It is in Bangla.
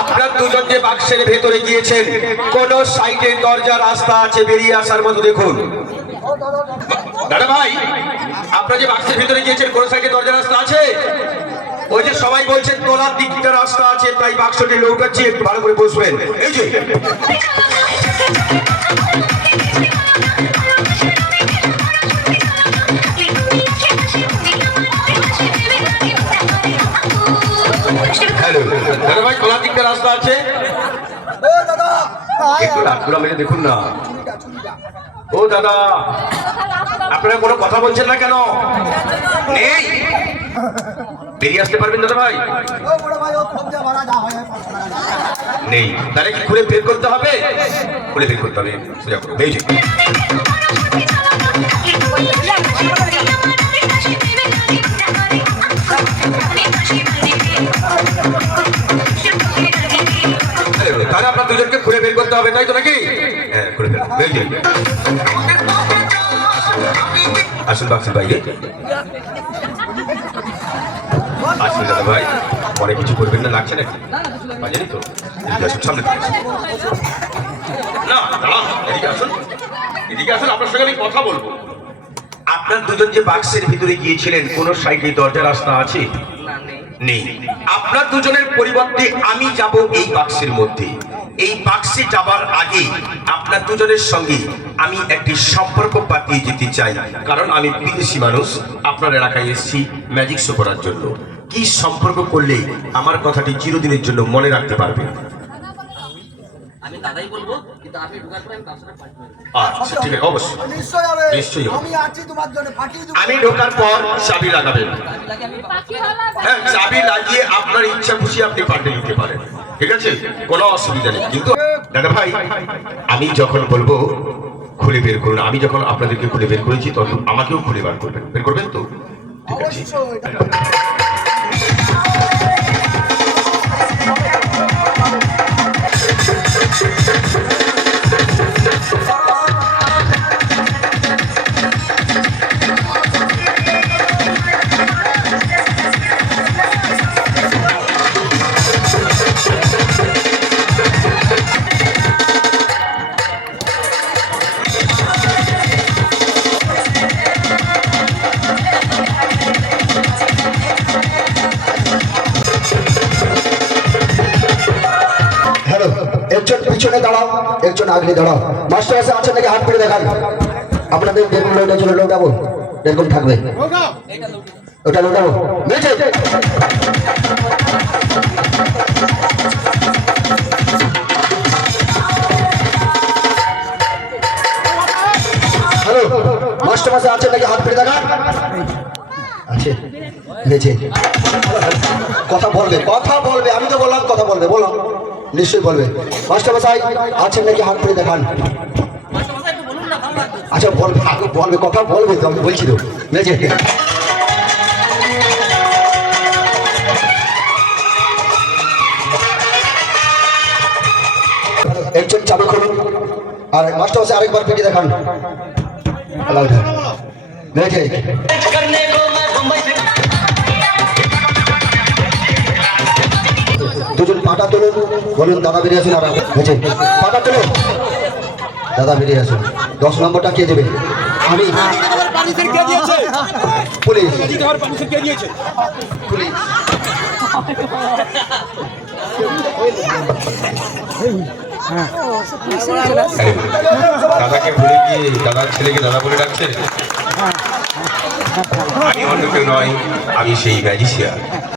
আপনার দুজন যে বাক্সের ভেতরে গিয়েছেন, কোন সাইডে দরজা রাস্তা আছে বেরিয়ে আসার মতো দেখুন। দাদা ভাই, আপনার যে বাক্সের ভেতরে গিয়েছেন কোন সাইডে দরজা রাস্তা আছে? ওই যে সবাই বলছেন তোলার দিকটা রাস্তা আছে, তাই বাক্সটি লৌকাচ্ছি, একটু ভালো করে বসবেন। এই যে হ্যালো দাদা ভাই, তোলার দিকটা রাস্তা আছে, একটু রাতগুলো মেরে দেখুন না। ও দাদা, আপনারা কোনো কথা বলছেন না কেন? নেই, বেরিয়ে আসতে পারবেন দাদা ভাই? নেই, তাহলে কি খুলে বের করতে হবে? খুলে বের করতে হবে। এই যে তাহলে আপনার দুজনকে খুলে বের করতে হবে, তাই তো নাকি? হ্যাঁ, খুলে বের। আসুন বাক্সের বাইরে আসুন দাদা ভাই, পরে কিছু করবেন না, লাগছে নাকি? বাজেনি তো? সামনে না, এদিকে আসুন, এদিকে আসুন, আপনার সঙ্গে আমি কথা বলবো। আপনার দুজন যে বাক্সের ভিতরে গিয়েছিলেন, কোন সাইডে দরজা রাস্তা আছে? নেই। আপনার দুজনের পরিবর্তে আমি যাব এই বাক্সের মধ্যে। এই বাক্সে যাবার আগে আপনার দুজনের সঙ্গে আমি একটি সম্পর্ক পাতিয়ে যেতে চাই, কারণ আমি বিদেশি মানুষ, আপনার এলাকায় এসেছি ম্যাজিক শো করার জন্য। কি সম্পর্ক করলে আমার কথাটি চিরদিনের জন্য মনে রাখতে পারবেন? আমি দাদাই বলবো, কিন্তু আপনি ঢোকার পরে আমি তার সাথে পার্টি করব। আচ্ছা ঠিক আছে, অবশ্যই নিশ্চয়ই। আমি আছি তোমার জন্য, পাঠিয়ে দেব। আমি ঢোকার পর চাবি লাগাবেন। হ্যাঁ, চাবি লাগিয়ে আপনার ইচ্ছা খুশি আপনি পার্টি নিতে পারেন, ঠিক আছে? কোনো অসুবিধা নেই। কিন্তু দাদা ভাই, আমি যখন বলবো খুলে বের করুন, আমি যখন আপনাদেরকে খুলে বের করেছি তখন আমাকেও খুলে বার করবেন, বের করবেন তো? ঠিক আছে। একজন পিছনে দাঁড়াও, একজন আগে দাঁড়াও। মাস্টার আছে আছেন নাকি? হাত পেরে দেখান। আপনাদের দেখুন, লোকটা চলে লোকাবো, এরকম থাকবে। ওটা লোকাবো। হ্যালো, মাস্টার আছে আছেন নাকি? হাত পেরে দেখান। আছে, বেঁচে কথা বলবে, কথা বলবে। আমি তো বললাম কথা বলবে, বলো নিশ্চয়ই বলবে। মাস্টার মশাই আছেন নাকি? হাত পেরে দেখান। আচ্ছা বলবে, আগে বলবে, কথা বলবে তো, আমি বলছি তো। বেঁচে একজন চাবি খুলুন, আর মাস্টার মশাই আরেকবার পেটে দেখান। বেঁচে দুজন পাটা তুলুন, বলুন দাদা বেরিয়ে আসুন। আর বেঁচে পাটা তুলুন, দাদা বেরিয়ে আসুন। 10 নম্বরটা কে দেবে? আমি। পুলিশ। পুলিশ। দাদাকে ভুলে গিয়ে দাদার ছেলেকে দাদা বলে ডাকছে। আমি অন্য কেউ নয়, আমি সেই ম্যাজিশিয়ান।